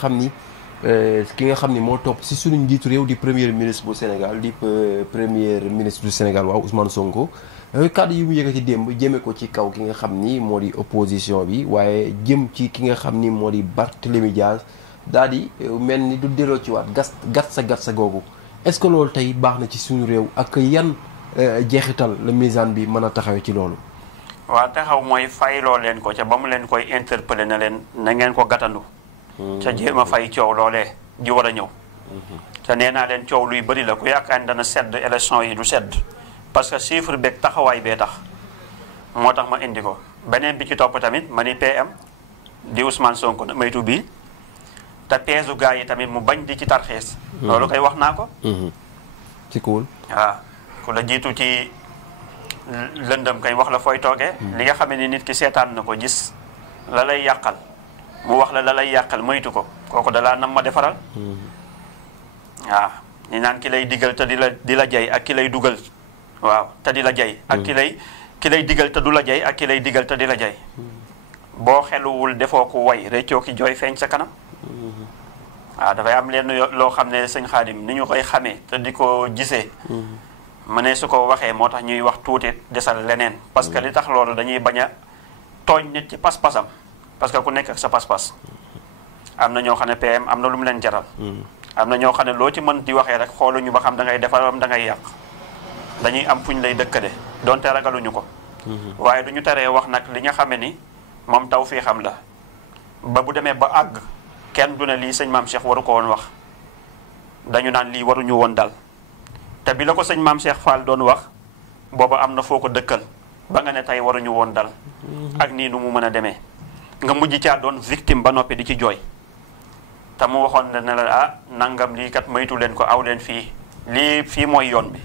xam ni moo topp si suñu njiitu réew di premier ministre bu Sénégal di premier ministre du Sénégal waaw Ousmane Sonko kàddu yi mu yëkkati démb jëme ko ci kaw ki nga xam ni moo di opposition bi waaye jëm ci ki nga xam ni moo di Barthélémy Dias daal di mel ni du delloo ci waat gat sa googu est-ce que loolu tey baax na ci suñu réew ak yan jeexital la misaan bi mën a taxawee ci loolu. waaw taxaw mooy fayloo leen ko ca ba mu leen koy interpeller na leen na ngeen ko gàttandu. ca jéem a fay coow loolee di war a ñëw. te nee naa leen coow luy bëri la ku yaakaar ni dana sedd élection yi du sedd parce que chiffre beeg taxawaay bee tax moo tax ma indi ko beneen bi ci topp tamit ma ni PM di Ousmane Sonko na maytu bii te peesu gars yi tamit mu bañ di ci tarxees. loolu koy wax naa ko. ci kuul. waaw ku la jiitu ci lëndëm kay wax la fooy toogee. li nga xam ne nit ki seetaan na ko gis la lay yàqal mu wax la lay yàqal moytu ko kooku dalaa nam ma defaral. waaw ni naan ki lay digal te di la jay ak ki lay dugal waaw te di la jay ak ki lay digal te du la jay ak ki lay digal te di la jay boo xeluwul defoo ko way réccoo ki jooy feeñ sa kanam. waaw dafay am leen loo xam ne sëñ Xaadim ni ñu koy xamee te di ko gisee. ma ne su ko waxee moo tax ñuy wax tuuti desal leneen. parce que li tax loolu dañuy bañ a tooñ nit ci pas-pasam parce que ku nekk ak sa pas-pas. am na ñoo xam ne PM am na lu mu leen jaral. am na ñoo xam ne loo ci mën di waxee rek xooluñu ba xam da ngay defar am da ngay yàq. dañuy am fuñ lay dëkkade donte ragaluñu ko. waaye du ñu teree wax nag li nga xame ni moom taw fii xam la ba bu demee ba àgg. kenn du ne lii sëñ maam Cheikh waru ko woon wax dañu naan lii waruñu woon dal te bi la ko sëñ maam Cheikh Fall doon wax booba am na foo ko dëkkal ba nga ne tey waruñu woon dal ak nii nu mu mën a demee nga mujj caa doon victime ba noppi di ci jooy te mu waxoon ne la ah nangam lii kat moytu leen ko aw leen fii lii fii mooy yoon bi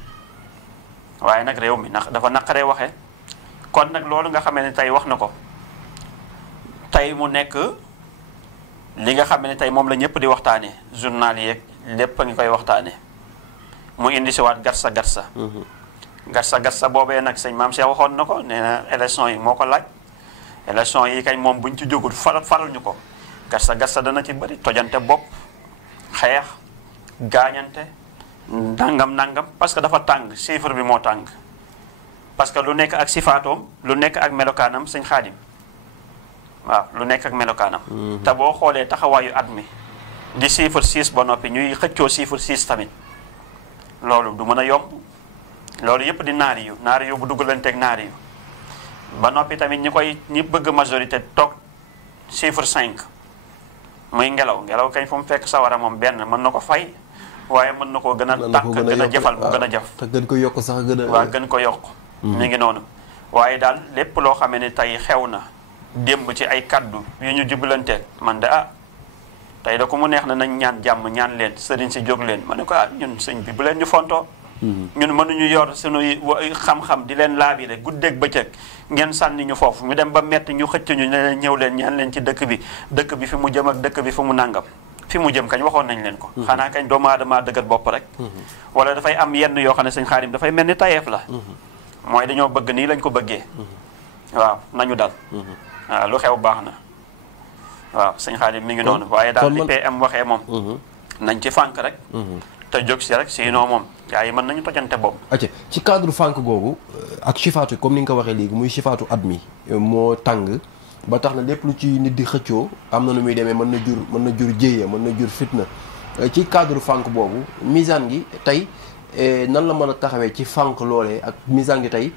waaye nag réew mi ndax dafa naqaree waxee kon nag loolu nga xamee ne tey wax na ko tey mu nekk li nga xam ne tey moom la ñëpp di waxtaanee journal yeeg lépp a ngi koy waxtaanee mu indi si waat gatsa gatsa boobee nag sëñ maam Cheikh waxoon na ko nee na élection yi moo ko laaj élection yi kañ moom buñ ci jógul faral ñu ko gatsa dana ci bëri tojante bopp xeex gaañante nangam parce que dafa tàng chiffre bi moo tàng parce que lu nekk ak sifaatoom lu nekk ak melokaanam sëñ Xaadim waaw lu nekk ak melokaanam. te boo xoolee taxawaayu at mi di chiffre 6 ba noppi ñuy xëccoo chiffre 6 tamit loolu du mën a yomb loolu yëpp di naari yu bu duggalanteeg naari yu ba noppi tamit ñi bëgg majorité toog chiffre 5 muy ngelaw kañ fu mu fekk sawara moom benn mën na ko fay waaye mën na koo gën a tàkk gën a jëfal mu gën a jëf. te gën ko yokk sax waaw gën ko yokk. mi ngi noonu waaye daal lépp loo xamee ne tey xew na. démb ci ay kaddu yu ñu jubalanteel man de tey da ko mu neex na nañ ñaan jàmm ñaan leen sëriñ si jóg leen ma ne ko ñun sëñ bi bu leen ñu fontoo ñun mënuñu yor suñuy xam-xam di leen laabire guddeeg bëccëg ngeen sànni ñu foofu ñu dem ba metti ñu xëcc ñu ne leen ñëw leen ñaan leen ci dëkk bi fi mu jëm ak dëkk bi fi mu nàngam fi mu jëm kañ waxoon nañ leen ko xanaa kañ doomu aadama dëgër bopp rek wala dafay am yenn yoo xam ne sëñ Xaadim dafay mel ni tayeef la mooy dañoo bëgg nii lañ ko bëggee waaw nañu dal waaw lu xew baax na waaw sëñ Xaadim mi ngi noonu waaye daal li PM waxee moom nañ ci fànk rek te jóg si rek sinon moom gars yi mën nañu tojante boobu ci cadre fànk googu ak chifaatu comme ni nga ko waxee léegi muy chifaatu at mi moo tàng ba tax na lépp lu ci nit di xëccoo am na nu muy demee mën na jur jéeya mën na jur fitna ci cadre fànk boobu misaan gi tey nan la mën a taxawee ci fànk loolee ak misaan gi tey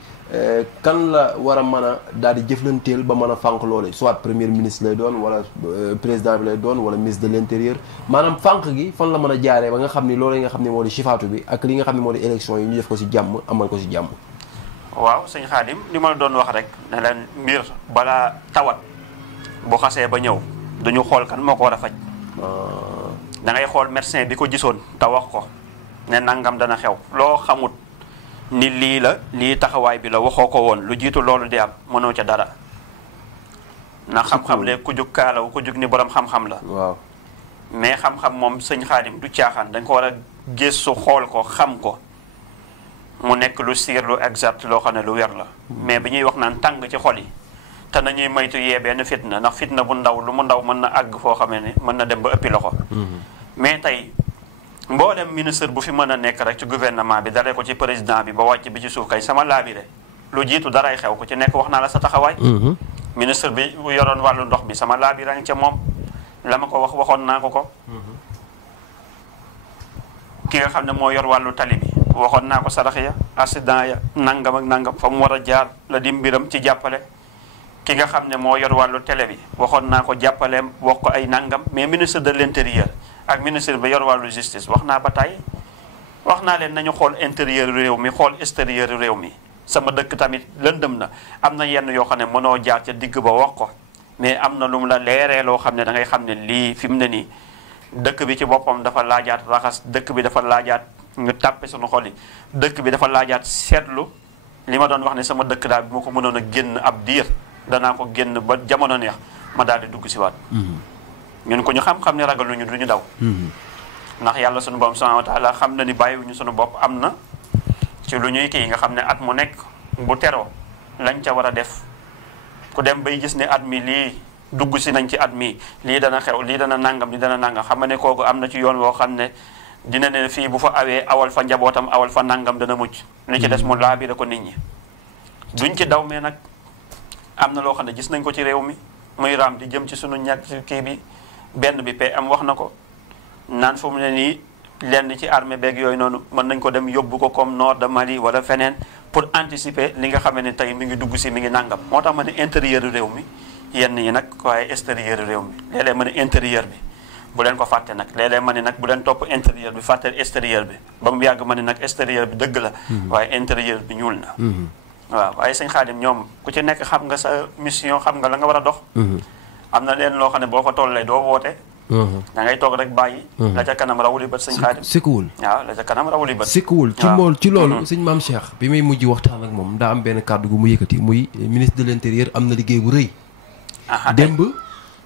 kan la war a mën a daal di jëflanteel ba mën a fànk loolee soit premier ministre lay doon wala président bi lay doon wala ministre de l'intérieur maanaam fànk gi fan la mën a jaaree ba nga xam ni loolee nga xam ne moo di chifaatu bi ak li nga xam ne moo di élection yi ñu def ko ci jàmm amal ko ci jàmm. waaw sëñ Xaadim li ma la doon wax rek ne leen mbir balaa tawat bu xasee ba ñëw duñu xool kan moo ko war a faj. da ngay xool médecin bi ko gisoon te wax ko ne nangam dana xew loo xamut ni lii taxawaay bi la waxoo ko woon lu jiitu loolu di am mënoo ca dara na xam-xam le ku jug kaalaw ku jug ni borom xam-xam la. waaw mais xam-xam moom sëñ Xaadim du caaxaan dañ ko war a gëstu xool ko xam ko mu nekk lu siir lu exact loo xam ne lu wer la mais bi ñuy wax naan tàng ci xol yi te nañuy maytu yee benn fitna ndax fitna bu ndaw lu mu ndaw mën na àgg foo xamee ne mën na dem ba ëppi loxo mais tey mboolem ministre bu fi mën a nekk rek ci gouvernement bi dalee ko ci président bi ba wàcc bi ci suuf kay sama laabire lu jiitu daray xew ku ci nekk wax naa la sa taxawaay ministre bi yoroon wàllu ndox bi sama laabire ca moom la ma ko waxoon naa ko ki nga xam ne moo yor wàllu tali bi waxoon naa ko sarax ya accident ya nangam ak nangam fa mu war a jaar la di mbiram ci jàppale ki nga xam ne moo yor wàllu télé bi waxoon naa ko jàppaleem wax ko ay nangam mais ministre de l'intérieur ak ministre bi yor wàllu justice wax naa ba tey wax naa leen nañu xool intérieur réew mi xool extérieur réew mi sama dëkk tamit lëndëm na am na yenn yoo xam ne mënoo jaar ca digg ba wax ko mais am na lu mu la leeree loo xam ne da ngay xam ne lii fi mu ne nii dëkk bi ci boppam dafa laajaat raxas dëkk bi dafa laajaat ñu tàppe suñu xol yi dëkk bi dafa laajaat seetlu li ma doon wax ne sama dëkk daal bi ma ko mënoon a génn ab diir danaa ko génn ba jamono neex ma daal di dugg si waat ñun ko ñu xam-xam ne ragaluñu du ñu daw ndax yàlla suñu borom subhanahu wa taala xam na ni bàyyiwuñu suñu bopp am na ci lu ñuy kii nga xam ne at mu nekk bu teroo lañ ca war a def ku dem bay gis ne at mi lii dugg si nañ ci at mi lii dana xew lii dana nangam lii dana nangam xam nga ne kooku am na ci yoon woo xam ne dina ne fii bu fa awee awal fa njabootam awal fa nangam dana mucc li ci des mu laabire ko nit ñi duñ ci daw mais nag am na loo xam ne gis nañ ko ci réew mi muy raam di jëm ci sunu ñàkk kii bi benn bi PM wax na ko naan fu mu ne nii lenn ci armée beeg yooyu noonu mën nañ ko dem yóbbu ko comme nord de Mali wala feneen pour anticiper li nga xam ne tey mi ngi dugg si mi ngi nangam moo tax ma ne intérieur réew mi yenn yi nag waaye extérieur réew mi léeg-léeg ma ne intérieur bi bu leen ko fàtte nag léeg-léeg ma ne nag bu leen topp intérieur bi fàtte extérieur bi ba mu yàgg ma ne nag extérieur bi dëgg la waaye intérieur bi ñuul na waaw waaye sëñ Xaadim ñoom ku ci nekk xam nga sa mission xam nga la nga war a dox am na leen loo xam ne boo fa tollee doo woote da ngay toog rek bàyyi la ca kanam rawuli bët sëñ Xaadim sikkuwul waaw la ca kanam rawuli bët sikkuwul ci loolu sëñ Maam Cheikh bi muy mujj waxtaan ak moom daa am benn kàddu gu mu yëkkati muy ministre de l'intérieur am na liggéey bu rëy démb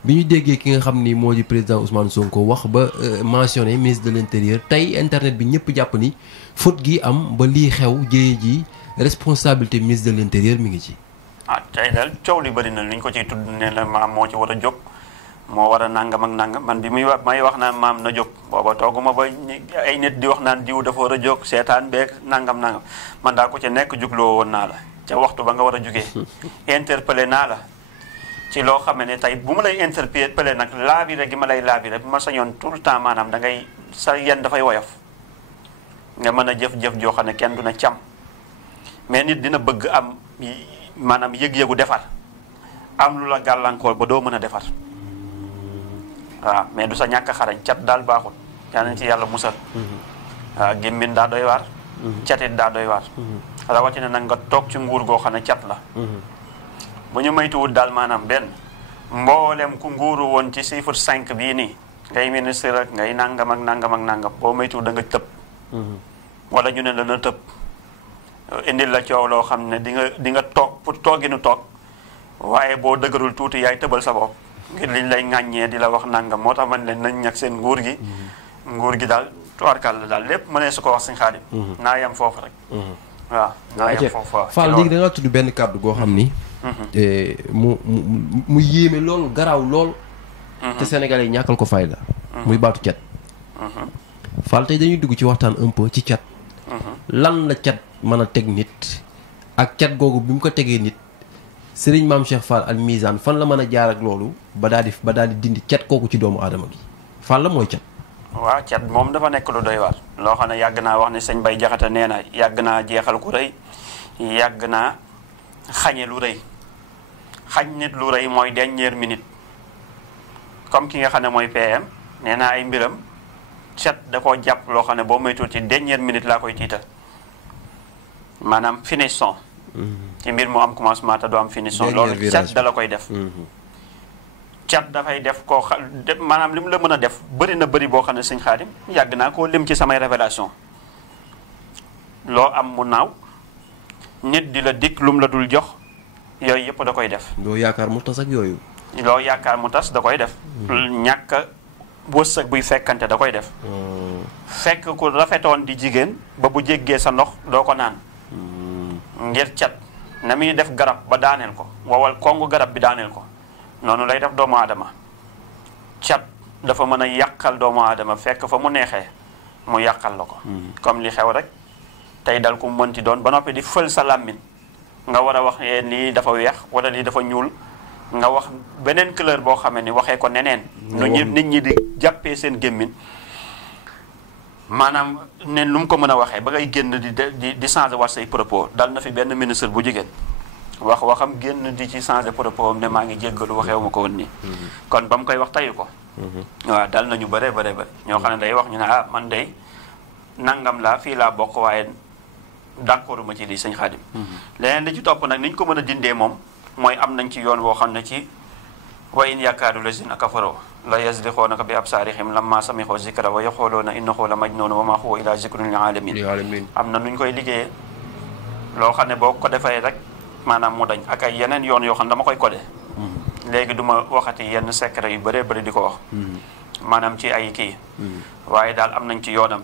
bi ñu déggee ki nga xam ni moo di président Ousmane Sonko wax ba mentionné ministre de l'intérieur tey internet bi ñëpp jàpp ni faute gi am ba lii xew jéye ji responsabilité ministre de l'intérieur mi ngi ci tey daal coow li bëri na li ñu ko ciy tudd ne la maam moo ci war a jóg moo war a nangam ak nangam man bi muy wax may wax naan maam na jóg booba tooguma ba ay nit di wax naan diw dafa war a jóg seetaan beeg nangam man daa ko ci nekk jugloo woon naa la ca waxtu ba nga war a jógee interpellé naa la ci loo xam ne tey bu ma lay interpellé nag laabire gi ma lay laabire bu ma sañoon tout le temps maanaam da ngay sa yenn dafay woyof nga mën a jëf-jëf joo xam ne kenn du na cam mais nit dina bëgg am maanaam yëg-yëgu defar am lu la gàllankoor ba doo mën a defar waaw mais du sa ñàkk xarañ cat daal baaxul yaa nañ ci yàlla musal waaw gémmin daa doy waar catit daa doy waar rawatina nag nga toog ci nguur goo xam ne cat la bu ñu maytuwul daal maanaam benn mboolem ku nguuru woon ci chiffre 5 bii nii ngay ministre ak ngay nangam ak nangam ak nangam boo maytuwul da nga tëb wala ñu ne la na tëb indil la coow loo xam ne di nga toog pour tooginu toog waaye boo dëgërul tuuti yaay tëbal sa bopp ngir liñ lay ŋàññee di la wax nangam moo tax man leen nañ ñag seen nguur gi daal tubaarkàlla la daal lépp mënee su ko wax sëñ Xaadim naa yem foofu rek waaw naa yem foofu waaw Fall léegi da nga tudd benn kàddu goo xam ni mu yéeme lool garaaw lool te Sénégalais yi ñàkkal ko fayda muy baatu cat Fall tey dañuy dugg ci waxtaan un peu ci cat lan la cat mën a teg nit ak cat googu bi mu ko tegee nit Serigne Mame Cheikh Fall Al Mizane fan la mën a jaar ak loolu ba daal di dindi cat kooku ci doomu aadama gi Fall la mooy cat waaw cat moom dafa nekk lu doy waar loo xam ne yàgg naa wax ne sëñ Bay Jaxate nee na yàgg naa jeexal ku rëy yàgg naa xañe lu rëy xañ nit lu rëy mooy dernière minute comme ki nga xam ne mooy PM nee naa ay mbiram cat da koo jàpp loo xam ne boo moytuwul ci dernière minute laa koy tiital maanaam finition ci mbir mu am commencement te doo am finition loolu cat da la koy def cat dafay def koo maanaam li mu la mën a def bëri na bëri boo xam ne sëñ Xaadim yàgg naa koo lim ci samay révélation loo am mu naaw nit di la dikk lu mu la dul jox yooyu yëpp da koy def loo yaakaar mu tas ak yooyu loo yaakaar mu tas da koy def ñàkk wërsëg buy fekkante da koy def fekk ku rafetoon di jigéen ba bu jéggee sa ndox doo ko naan ngir cat na muy def garab ba daaneel ko wowal kongu garab bi daaneel ko noonu lay def doomu aadama cat dafa mën a yàqal doomu aadama fekk fa mu neexee mu yàqal la ko comme li xew rek tey dal ku mënti doon ba noppi di fël sa làmmiñ nga war a wax lii dafa weex wala lii dafa ñuul nga wax beneen couleur boo xamee ni waxee ko neneen nu nit ñi di jàppee seen gémmiñ maanaam ne lu mu ko mën a waxee ba ngay génn di changer war say propos dal na fi benn ministre bu jigéen waxam génn di ci changer propos am ne maa ngi jéggalu waxeewu ma ko woon nii kon ba mu koy wax tayu ko waaw dal nañu bare ñoo xam ne day wax ñu ne ah man day nangam laa fii laa bokk waaye d'accord ma ci lii sëñ Xaadim leneen li ci topp nag ni ñu ko mën a dindee moom mooy am nañ ci yoon woo xam ne ci wa in yakaadu lazina kafaroo la yasliquunaka bi absaarihim lamma samixoo zikra wa yaxooloona innahu la majnuun wa ma huwa ila zikrun lil alamin am na nu ñu koy liggéeyee loo xam ne boo ko defee rek maanaam mu dañ ak ay yeneen yoon yoo xam ne dama koy codé léegi du ma waxati yenn secret yu bëree bëri di ko wax maanaam ci ay kii waaye daal am nañ ci yoonam